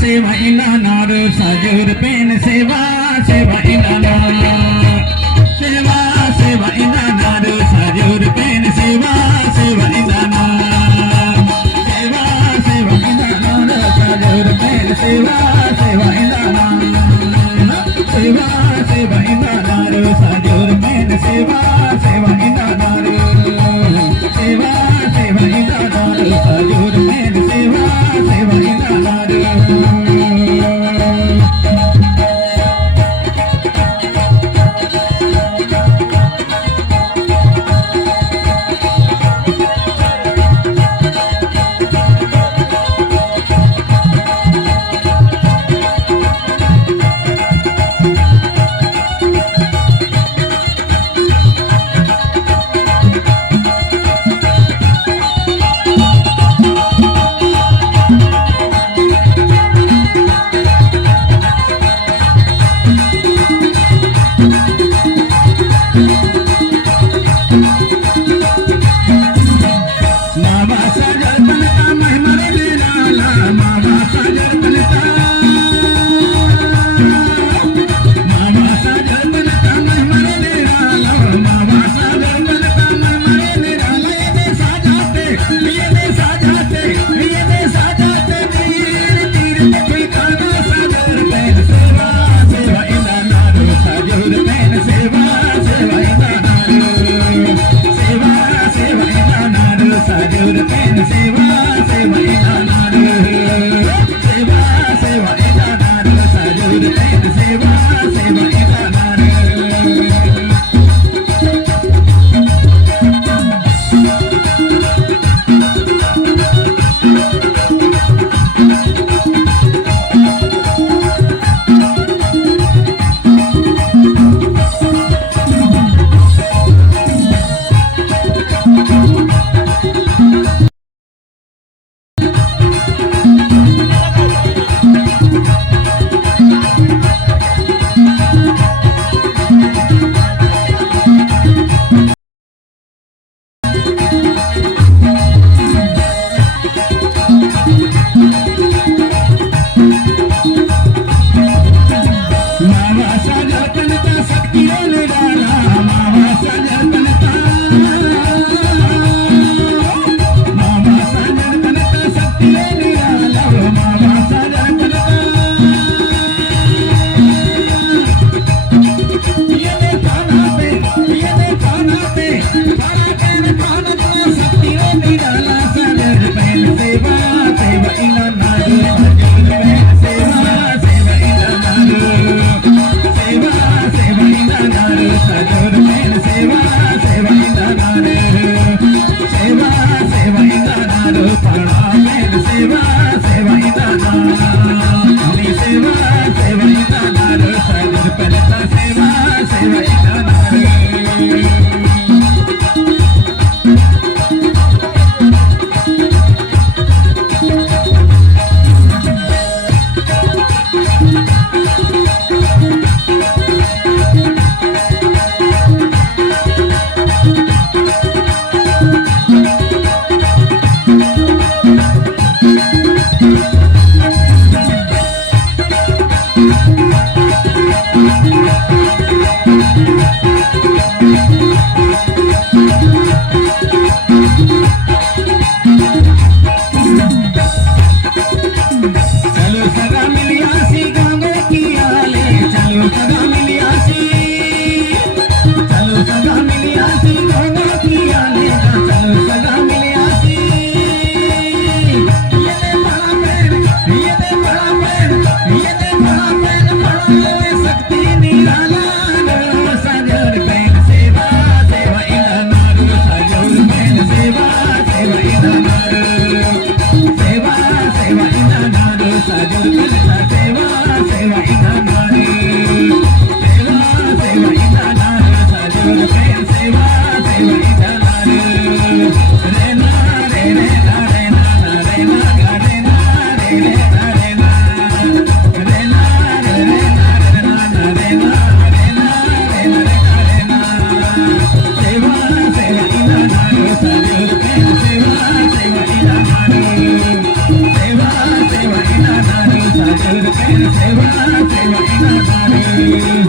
सेवा इलानार साजूर पेन सेवा सेवा इलानार सेवा सेवा इलानार साजूर पेन सेवा सेवा इलानार सेवा सेवा इलानार साजूर पेन सेवा सेवा इलानार सेवा सेवा इलानार साजूर पेन सेवा सेवा इलानार सेवा सेवा इलानार साजूर I do the benefit. Thank you.